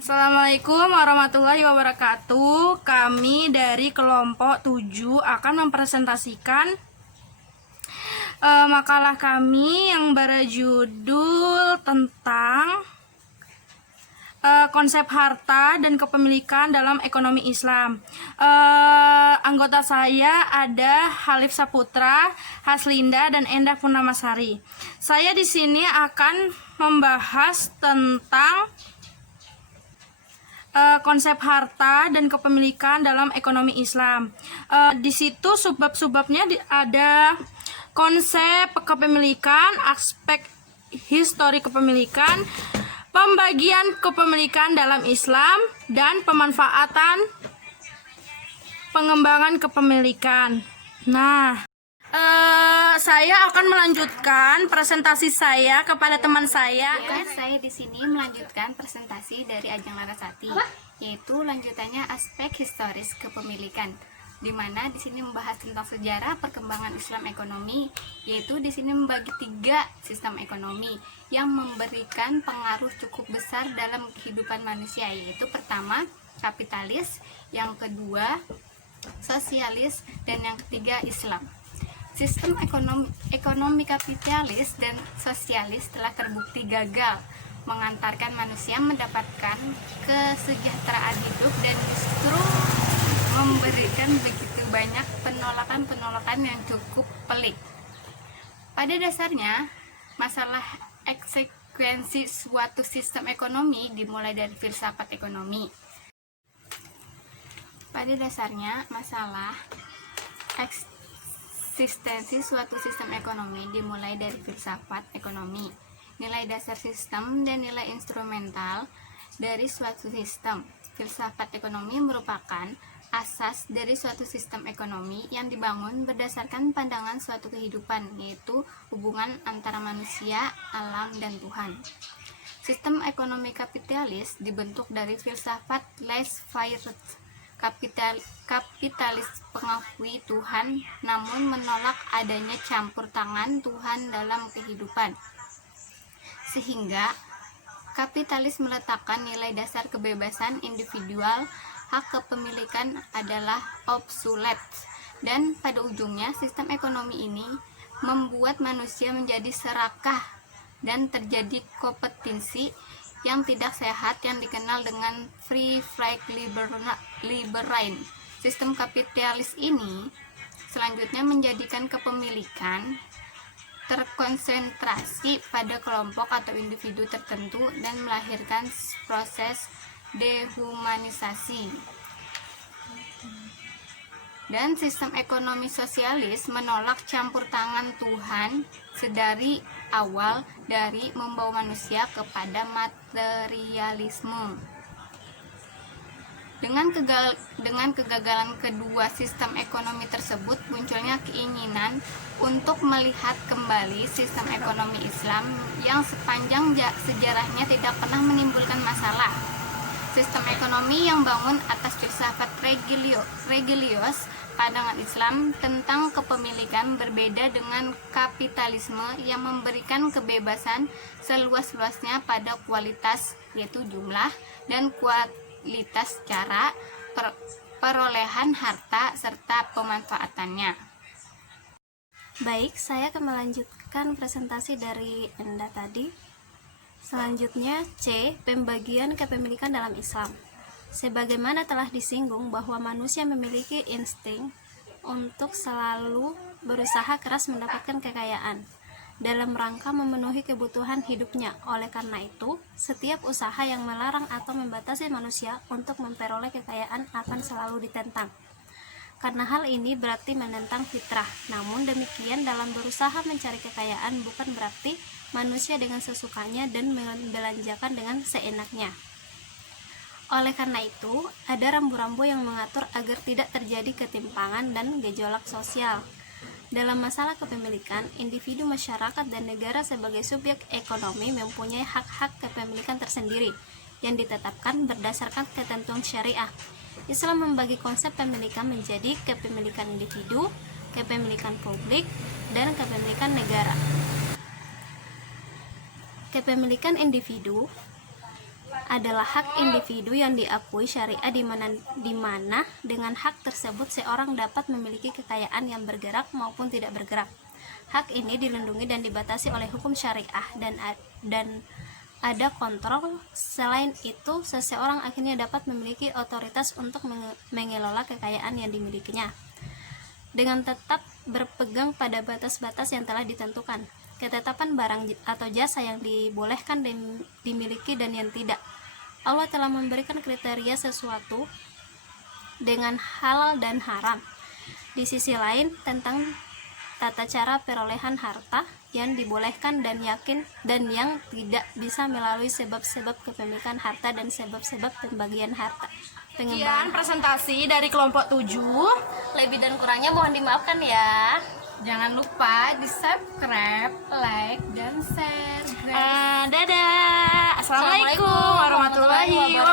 Assalamualaikum warahmatullahi wabarakatuh. Kami dari kelompok 7 akan mempresentasikan makalah kami yang berjudul tentang konsep harta dan kepemilikan dalam ekonomi Islam. Anggota saya ada Halif Saputra, Haslinda, dan Endah Purnamasari. Saya di sini akan membahas tentang konsep harta dan kepemilikan dalam ekonomi Islam. Di situ subbab-subbabnya ada konsep kepemilikan, aspek histori kepemilikan, pembagian kepemilikan dalam Islam, dan pemanfaatan pengembangan kepemilikan. Nah, saya akan melanjutkan presentasi saya kepada teman saya. Ya, saya di sini melanjutkan presentasi dari Ajeng Larasati, yaitu lanjutannya aspek historis kepemilikan, di mana di sini membahas tentang sejarah perkembangan Islam ekonomi, yaitu di sini membagi 3 sistem ekonomi yang memberikan pengaruh cukup besar dalam kehidupan manusia, yaitu pertama kapitalis, yang kedua sosialis, dan yang ketiga Islam. Sistem ekonomi kapitalis dan sosialis telah terbukti gagal mengantarkan manusia mendapatkan kesejahteraan hidup dan justru memberikan begitu banyak penolakan-penolakan yang cukup pelik. Pada dasarnya, masalah eksekuensi suatu sistem ekonomi dimulai dari filsafat ekonomi. Pada dasarnya, masalah eksistensi suatu sistem ekonomi dimulai dari filsafat ekonomi, nilai dasar sistem dan nilai instrumental dari suatu sistem. Filsafat ekonomi merupakan asas dari suatu sistem ekonomi yang dibangun berdasarkan pandangan suatu kehidupan, yaitu hubungan antara manusia, alam, dan Tuhan. Sistem ekonomi kapitalis dibentuk dari filsafat laissez-faire. Kapitalis mengakui Tuhan namun menolak adanya campur tangan Tuhan dalam kehidupan, sehingga kapitalis meletakkan nilai dasar kebebasan individual. Hak kepemilikan adalah obsolet, dan pada ujungnya sistem ekonomi ini membuat manusia menjadi serakah dan terjadi kompetensi yang tidak sehat yang dikenal dengan free flight liberalism. Sistem kapitalis ini selanjutnya menjadikan kepemilikan terkonsentrasi pada kelompok atau individu tertentu dan melahirkan proses dehumanisasi. Dan sistem ekonomi sosialis menolak campur tangan Tuhan sedari awal dari membawa manusia kepada materialisme. Dengan kegagalan kedua sistem ekonomi tersebut, munculnya keinginan untuk melihat kembali sistem ekonomi Islam yang sepanjang sejarahnya tidak pernah menimbulkan masalah. Sistem ekonomi yang bangun atas filsafat religius, pandangan Islam tentang kepemilikan berbeda dengan kapitalisme yang memberikan kebebasan seluas-luasnya pada kualitas, yaitu jumlah, dan kualitas cara perolehan harta serta pemanfaatannya. Baik, saya akan melanjutkan presentasi dari Enda tadi. Selanjutnya C. Pembagian kepemilikan dalam Islam. Sebagaimana telah disinggung bahwa manusia memiliki insting untuk selalu berusaha keras mendapatkan kekayaan dalam rangka memenuhi kebutuhan hidupnya. Oleh karena itu, setiap usaha yang melarang atau membatasi manusia untuk memperoleh kekayaan akan selalu ditentang. Karena hal ini berarti menentang fitrah. Namun demikian, dalam berusaha mencari kekayaan bukan berarti manusia dengan sesukanya dan membelanjakan dengan seenaknya. Oleh karena itu, ada rambu-rambu yang mengatur agar tidak terjadi ketimpangan dan gejolak sosial. Dalam masalah kepemilikan, individu, masyarakat, dan negara sebagai subjek ekonomi mempunyai hak-hak kepemilikan tersendiri yang ditetapkan berdasarkan ketentuan syariah. Islam membagi konsep pemilikan menjadi kepemilikan individu, kepemilikan publik, dan kepemilikan negara. Kepemilikan individu adalah hak individu yang diakui syariah di mana dengan hak tersebut seorang dapat memiliki kekayaan yang bergerak maupun tidak bergerak. Hak ini dilindungi dan dibatasi oleh hukum syariah dan ada kontrol. Selain itu, seseorang akhirnya dapat memiliki otoritas untuk mengelola kekayaan yang dimilikinya dengan tetap berpegang pada batas-batas yang telah ditentukan. Ketetapan barang atau jasa yang dibolehkan dan dimiliki dan yang tidak. Allah telah memberikan kriteria sesuatu dengan halal dan haram. Di sisi lain, tentang tata cara perolehan harta yang dibolehkan dan yang tidak bisa melalui sebab-sebab kepemilikan harta dan sebab-sebab pembagian harta. Sekian presentasi dari kelompok 7. Lebih dan kurangnya mohon dimaafkan ya. Jangan lupa di subscribe, like, dan share. Dadah. Assalamualaikum warahmatullahi wabarakatuh.